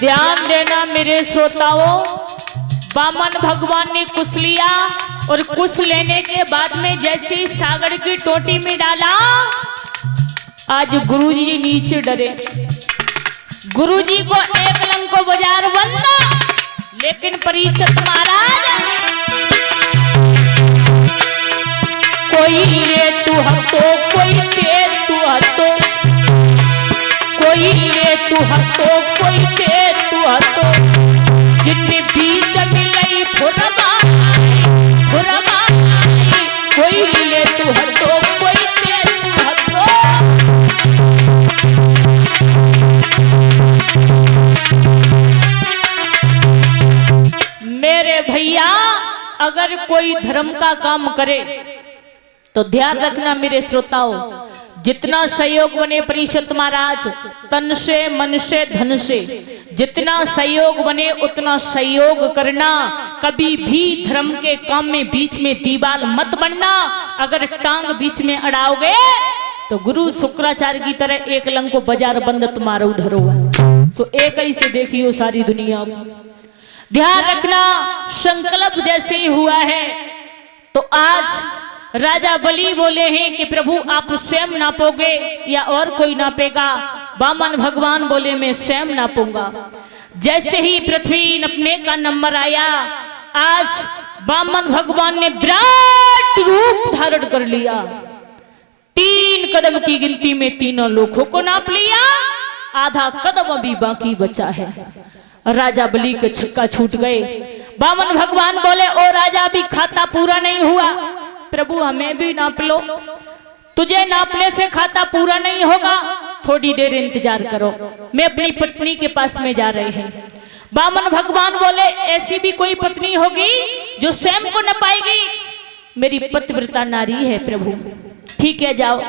ध्यान देना मेरे श्रोताओं, वामन भगवान ने कुश लिया और कुश लेने के बाद में जैसे सागर की टोटी में डाला, आज गुरुजी नीचे डरे। गुरुजी को एकलंग को बाजार बंद, लेकिन परीक्षित महाराज कोई ले तू हतो, कोई दे तू हतो, कोई ले तू हतो, कोई दे तू हतो, जितने बीच मिलई फुरमा फुरमा, कोई ले तू हतो, कोई दे तू हतो। मेरे भैया, अगर कोई धर्म का काम करे तो ध्यान रखना मेरे श्रोताओं, जितना सहयोग बने परीक्षित महाराज, तन से मन से धन से जितना सहयोग बने उतना सहयोग करना। कभी भी धर्म के काम में बीच में दीवार मत बनना। अगर टांग बीच में अड़ाओगे तो गुरु शुक्राचार्य की तरह एकलंग को बाजार बंद तुम्हारा उधर हुआ। सो एक ही से देखियो सारी दुनिया। ध्यान रखना, संकल्प जैसे ही हुआ है तो आज राजा बलि बोले हैं कि प्रभु आप स्वयं नापोगे या और कोई नापेगा? वामन भगवान बोले मैं स्वयं नापूंगा। जैसे ही पृथ्वी नपने का नंबर आया, आज वामन भगवान ने विराट रूप धारण कर लिया। 3 कदम की गिनती में तीनों लोगों को नाप लिया, आधा कदम अभी बाकी बचा है। राजा बलि के छक्का छूट गए। वामन भगवान बोले ओ राजा, अभी खाता पूरा नहीं हुआ, प्रभु हमें भी नाप लो। तुझे नापने से खाता पूरा नहीं होगा, थोड़ी देर इंतजार करो, मैं अपनी पत्नी के पास में जा रहे हैं। वामन भगवान बोले ऐसी भी कोई पत्नी होगी जो स्वयं को नपाएगी? मेरी पतिव्रता नारी है प्रभु। ठीक है जाओ।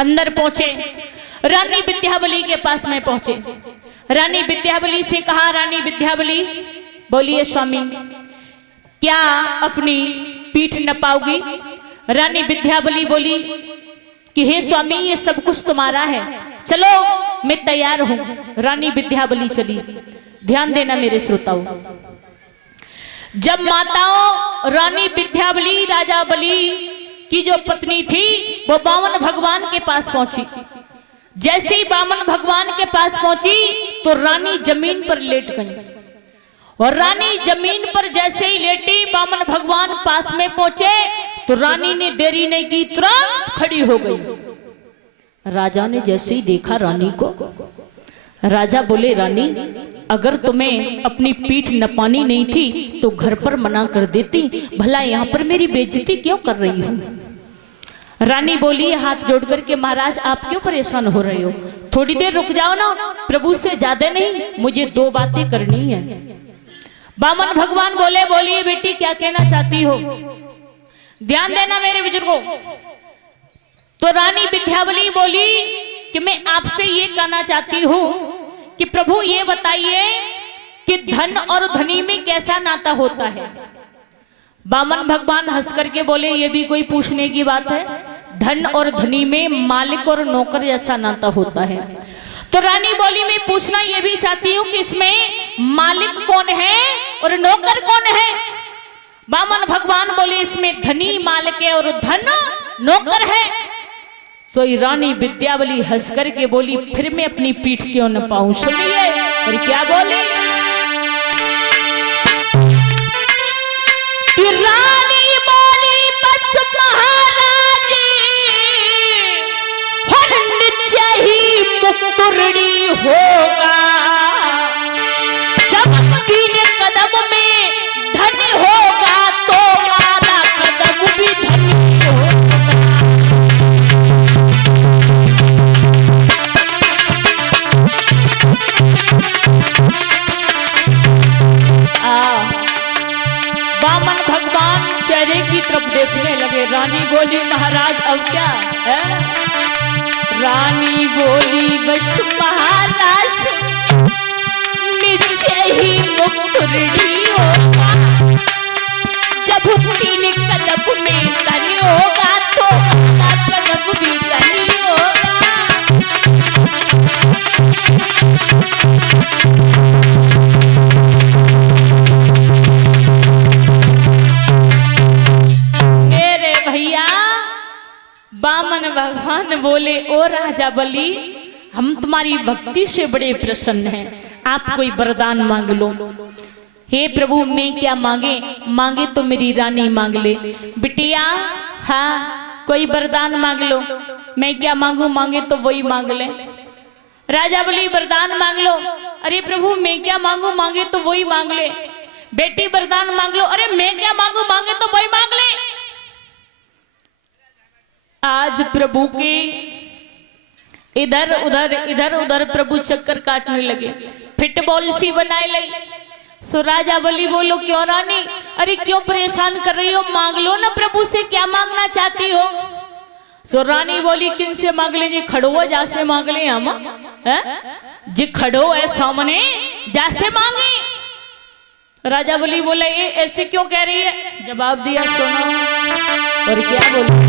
अंदर पहुंचे, रानी विद्यावली के पास में पहुंचे। रानी विद्यावली से कहा, रानी विद्यावली बोलिए स्वामी, क्या अपनी पीठ नपाओगी? रानी विद्यावली बोली कि हे स्वामी ये सब कुछ तुम्हारा है, चलो मैं तैयार हूं। रानी विद्यावली चली। ध्यान देना मेरे श्रोताओं, जब माताओं रानी विद्यावली राजा बलि की जो पत्नी थी वो वामन भगवान के पास पहुंची। जैसे ही वामन भगवान के पास पहुंची तो रानी जमीन पर लेट गई, और रानी जमीन पर जैसे ही लेटी वामन भगवान पास में पहुंचे तो रानी ने देरी नहीं की, तुरंत खड़ी हो गई। राजा ने जैसे ही देखा रानी को, राजा बोले रानी अगर तुम्हें अपनी पीठ नपानी नहीं थी तो घर पर मना कर देती, भला यहाँ पर मेरी बेइज्जती क्यों कर रही हो? रानी बोली हाथ जोड़ करके, महाराज आप क्यों परेशान हो रहे हो? थोड़ी देर रुक जाओ ना, प्रभु से ज्यादा नहीं, मुझे 2 बातें करनी है। वामन भगवान बोले बोलिए बेटी क्या कहना चाहती हो? ध्यान देना मेरे बुजुर्गों। तो रानी विद्यावली बोली कि मैं आपसे ये कहना चाहती हूं कि प्रभु ये बताइए कि धन और धनी में कैसा नाता होता है? वामन भगवान हंस करके बोले ये भी कोई पूछने की बात है? धन और धनी में मालिक और नौकर जैसा नाता होता है। तो रानी बोली मैं पूछना ये भी चाहती हूँ कि इसमें मालिक कौन है और नौकर कौन है? वामन भगवान बोले इसमें धनी मालिक है और धन नौकर है। सोई रानी विद्यावली हंस करके बोली फिर मैं अपनी पीठ क्यों न पाऊं? सुनिए और क्या बोली कि रानी बोली बस महाराजी निश्चय ही मुकुरड़ी होगा, जब 3 कदम में धनी होगा तो आधा कदम भी धनी होगा। वामन भगवान चेहरे की तरफ देखने लगे। रानी बोली महाराज अब क्या है? रानी बोली बस महाराज निश्चय ही मुकुरड़ी होगा, जब 3 कदम में धनी होगा तो आधा कदम भी धनी भगवान बोले, ओ राजा बलि, हम तुम्हारी भक्ति से बड़े प्रसन्न हैं, आप कोई वरदान मांग लो। हे प्रभु मैं क्या मांगे? मांगे तो मेरी रानी मांग ले। बिटिया हाँ कोई वरदान मांग लो। मैं क्या मांगू? मांगे तो वही मांग ले। राजा बलि वरदान मांग लो। अरे प्रभु मैं क्या मांगू? मांगे तो वही मांग ले। बेटी वरदान मांग लो। अरे मैं क्या मांगू? मांगे तो वही मांग ले। आज प्रभु के इधर उधर प्रभु चक्कर काटने लगे, फिटबॉल सी बनाए लई। सो राजा बलि बोलो, क्यों रानी? अरे क्यों परेशान कर रही हो? मांग लो ना प्रभु से, क्या मांगना चाहती हो? सो रानी बोली, किन से मांग ले? जी खड़ो हो जा से मांग ले हम, जी खड़ो है सामने जा से मांगे। राजा बलि बोला, ये ऐसे क्यों कह रही है? जवाब दिया, सुनो। और क्या बोली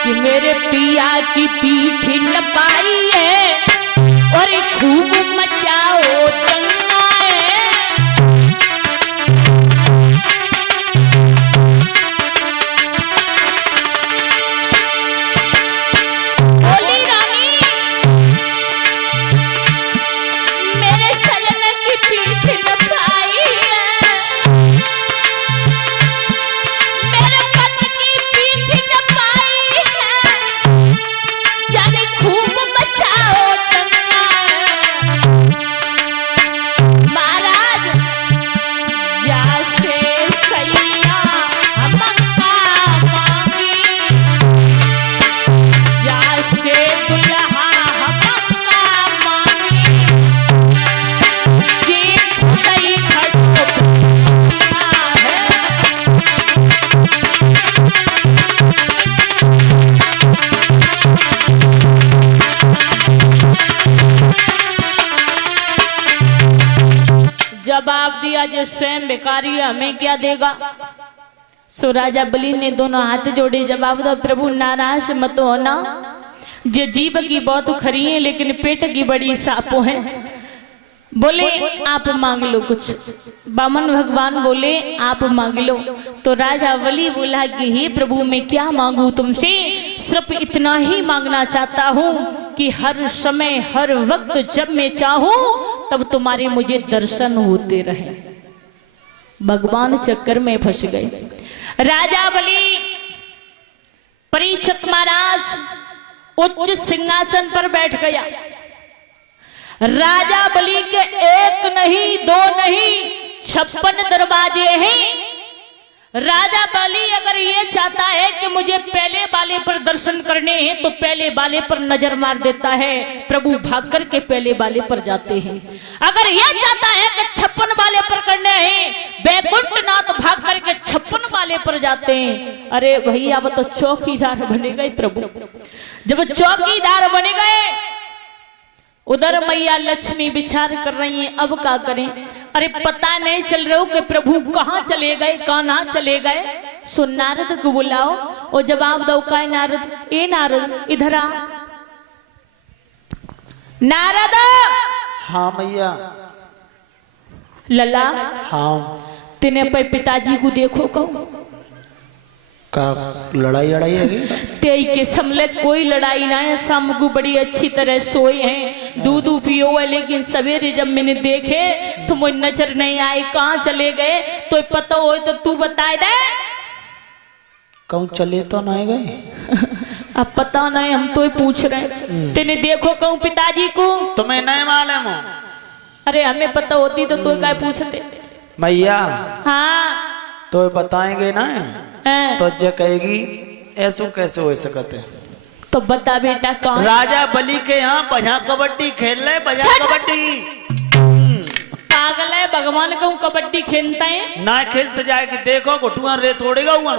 कि मेरे पिया की पीठ न पाई है और खूब मचाओ दंगा है। बोली रानी, मेरे सजन की पीठ न पाई है, मेरे पति की पीठ न पाई है, जाने खूब मचाओ दंगा है। महाराज जैसे सैया मक्का मांगी, जैसे दुल्हा मक्का मांगी, चीख गई खड़ो है। जवाब दिया, जो स्वयं भिखारी है हमें क्या देगा? सो राजा बलि ने दोनों हाथ जोड़े, जवाब दो, प्रभु नाराज मत होना, जे जीव की बहुत खरी है लेकिन पेट की बड़ी सापो है। बोले आप मांग लो कुछ। बामन भगवान बोले आप मांग लो। तो राजा बलि बोला कि हे प्रभु मैं क्या मांगू तुमसे? सिर्फ इतना ही मांगना चाहता हूँ कि हर समय हर वक्त जब मैं चाहूं तब तुम्हारे मुझे दर्शन होते रहे। भगवान चक्कर में फंस गए। राजा बलि, परीक्षित महाराज उच्च सिंहासन पर बैठ गया। राजा बलि के एक नहीं दो नहीं 56 दरवाजे हैं। राजा बलि अगर ये चाहता है कि मुझे पहले वाले पर दर्शन करने हैं तो पहले वाले पर नजर मार देता है, प्रभु भाग कर के पहले वाले पर जाते हैं। अगर ये चाहता है कि 56 वाले पर करने हैं, बैकुंठनाथ भाग कर के 56 वाले पर जाते हैं। अरे भैया वो तो चौकीदार बने गए प्रभु। जब चौकीदार बने गए, उधर मैया लक्ष्मी विचार कर रही हैं अब क्या करें। अरे पता नहीं चल रहा हो कि प्रभु कहाँ चले गए, कहाँ ना चले गए। सो नारद को बुलाओ और जवाब दो। का नारद? ए नारद इधर आ। नारद। हाँ मैया। लला। हाँ। तेने अपने पिताजी को देखो कहो। का लड़ाई है तेई के समले कोई लड़ाई ना है। शाम को बड़ी अच्छी तरह सोए हैं, दूध पियो है, लेकिन सवेरे जब मैंने देखे तो मुझे नजर नहीं आए। कहाँ चले गए? तो पता हो तो तू बता दे। कहूँ चले तो नहीं गए? अब पता नहीं, हम तो पूछ रहे। तेने देखो कहूँ पिताजी को? तुम्हें नहीं मालूम हो? अरे हमें पता होती तो तू क्या पूछते मैया? हाँ तो बताएंगे ना तो जे कहेगी ऐसो कैसे हो सकते। तो बता बेटा कौन? राजा बलि के यहाँ बजा कबड्डी खेल रहे, बजा कबड्डी। पागल है, भगवान कहूँ कबड्डी खेलता है ना खेलते जाए कि देखो घुटुआ रे तोड़ेगा हुआ।